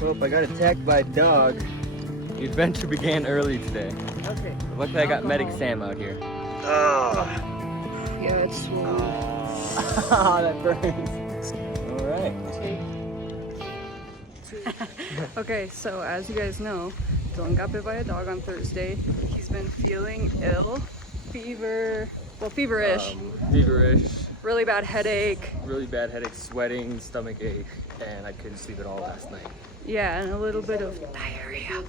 Well, I got attacked by a dog. The adventure began early today. Okay. Luckily, I got Medic Sam out here. Yeah, it's swollen. That burns. All right. Okay, so as you guys know, Dylan got bit by a dog on Thursday. He's been feeling ill, feverish, Feverish. really bad headache. Really bad headache, sweating, stomach ache, and I couldn't sleep at all last night. Yeah, and a little bit of diarrhea.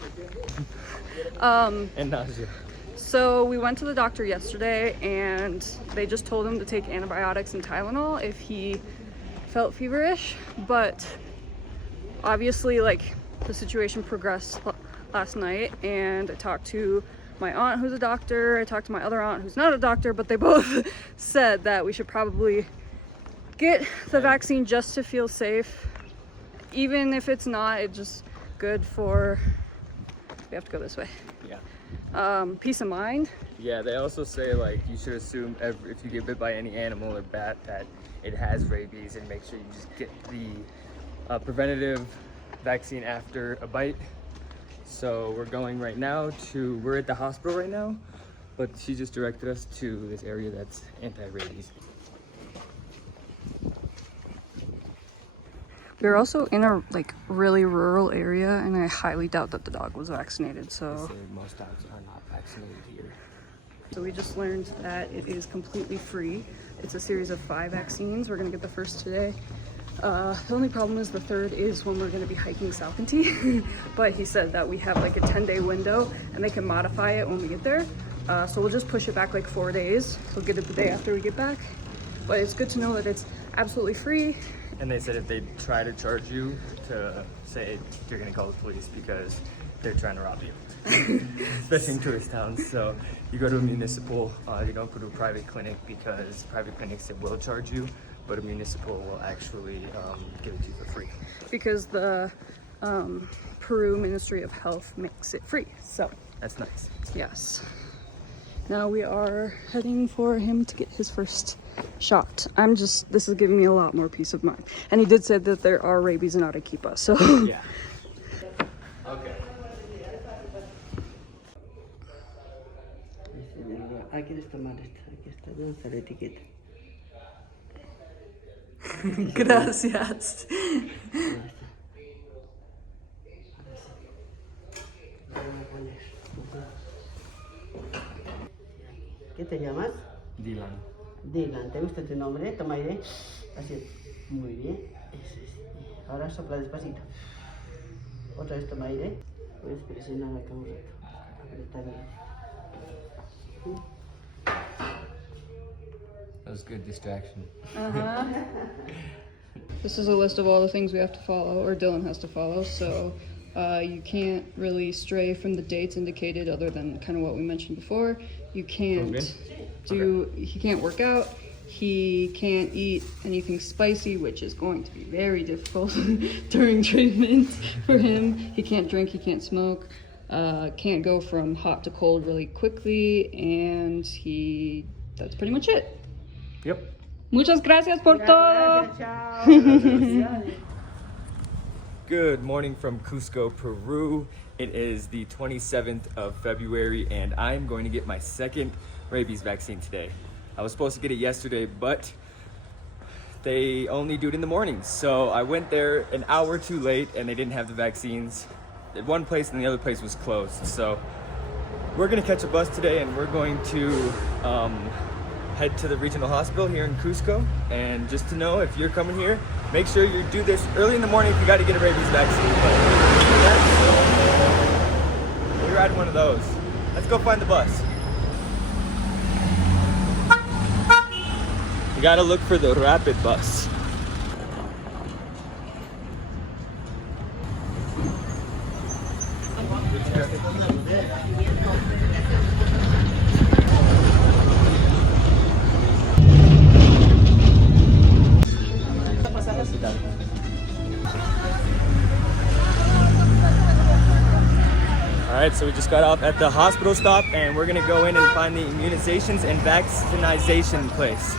And nausea. So we went to the doctor yesterday and they just told him to take antibiotics and Tylenol if he felt feverish, but obviously like the situation progressed last night, and I talked to my aunt who's a doctor, I talked to my other aunt who's not a doctor, but they both said that we should probably get the vaccine just to feel safe. Even if it's not, it's just good for, we have to go this way. Yeah. Peace of mind. Yeah, they also say like you should assume if you get bit by any animal or bat that it has rabies, and make sure you just get the preventative vaccine after a bite. So we're going right now we're at the hospital right now, but she just directed us to this area that's anti-rabies. We're also in a like really rural area, and I highly doubt that the dog was vaccinated. So Most dogs are not vaccinated here. So we just learned that it is completely free. It's a series of 5 vaccines. We're gonna get the first today. The only problem is the third is when we're gonna be hiking Salcantay. But he said that we have like a 10-day window and they can modify it when we get there. So we'll just push it back like 4 days. We'll get it the day after we get back. But it's good to know that it's absolutely free. And they said if they try to charge you, to say you're gonna call the police because they're trying to rob you. Especially in tourist towns. So you go to a municipal, you don't go to a private clinic, because private clinics will charge you, but a municipal will actually give it to you for free. Because the Peru Ministry of Health makes it free. So that's nice. Yes. Now we are heading for him to get his first shot. This is giving me a lot more peace of mind. And he did say that there are rabies in Arequipa, so. Yeah. Okay. ¿Ah, quieres tomar esta? Aquí está, ¿dónde está la etiqueta? Gracias. ¿Qué te llamas? Dylan. Dylan, ¿te gusta tu nombre? Toma aire. Así. Muy bien. Eso es. Ahora sopla despacito. Otra vez toma aire. Pues presiona acá un rato. Apretar bien. That was good distraction. Uh-huh. This is a list of all the things we have to follow, or Dylan has to follow, so you can't really stray from the dates indicated other than kind of what we mentioned before. You can't he can't work out, he can't eat anything spicy, which is going to be very difficult during treatment for him. He can't drink, he can't smoke, can't go from hot to cold really quickly, and that's pretty much it. Yep. Muchas gracias por todo. Good morning from Cusco, Peru. It is the 27th of February, and I'm going to get my second rabies vaccine today. I was supposed to get it yesterday, but they only do it in the mornings. So I went there an hour too late, and they didn't have the vaccines at one place, and the other place was closed. So we're gonna catch a bus today, and we're going to head to the regional hospital here in Cusco. And just to know, if you're coming here, make sure you do this early in the morning if you got to get a rabies vaccine. But we ride one of those. Let's go find the bus. You gotta look for the rapid bus. Alright, so we just got off at the hospital stop, and we're gonna go in and find the immunizations and vaccination place.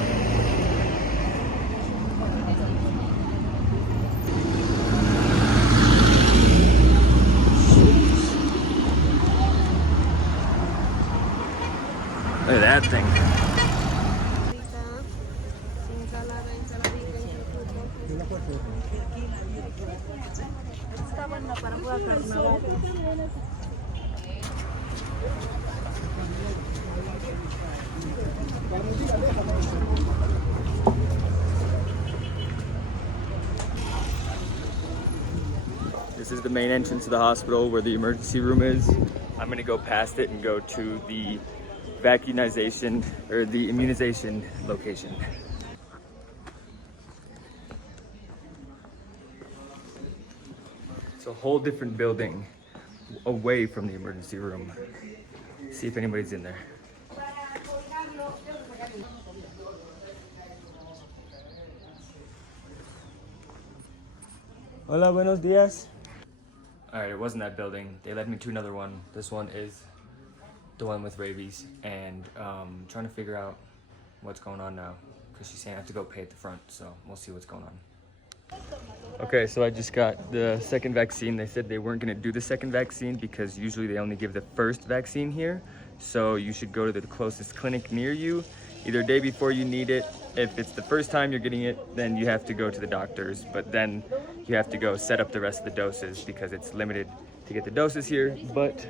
This is the main entrance to the hospital where the emergency room is. I'm gonna go past it and go to the vaccination or the immunization location. It's a whole different building away from the emergency room. See if anybody's in there. Hola, buenos días. All right, it wasn't that building. They led me to another one. This one is the one with rabies, and trying to figure out what's going on now because she's saying I have to go pay at the front, so we'll see what's going on. Okay, so I just got the second vaccine. They said they weren't gonna do the second vaccine because usually they only give the first vaccine here. So you should go to the closest clinic near you, either a day before you need it. If it's the first time you're getting it, then you have to go to the doctor's, but then you have to go set up the rest of the doses because it's limited to get the doses here. But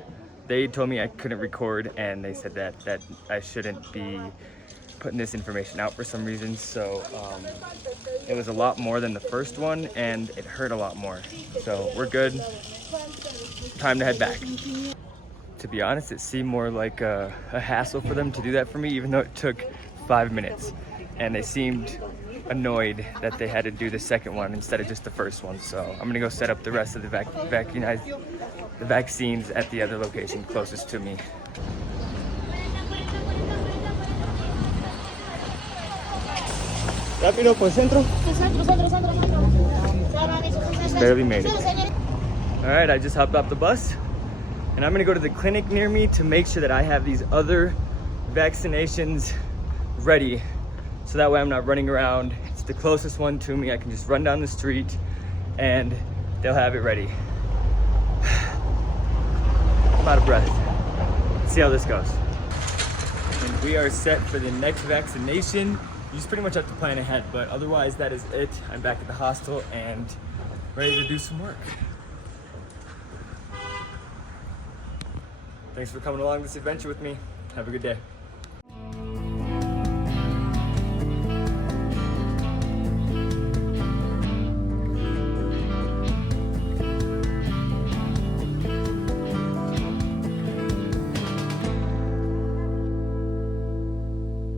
they told me I couldn't record, and they said that I shouldn't be putting this information out for some reason. So it was a lot more than the first one, and it hurt a lot more. So we're good. Time to head back. To be honest, it seemed more like a hassle for them to do that for me, even though it took 5 minutes. And they seemed annoyed that they had to do the second one instead of just the first one. So I'm gonna go set up the rest of the vaccines at the other location closest to me. Rápido por centro. Just barely made it. All right, I just hopped off the bus, and I'm gonna go to the clinic near me to make sure that I have these other vaccinations ready, so that way I'm not running around. It's the closest one to me. I can just run down the street and they'll have it ready. I'm out of breath. Let's see how this goes. And we are set for the next vaccination. You just pretty much have to plan ahead, but otherwise that is it. I'm back at the hostel and ready to do some work. Thanks for coming along this adventure with me. Have a good day.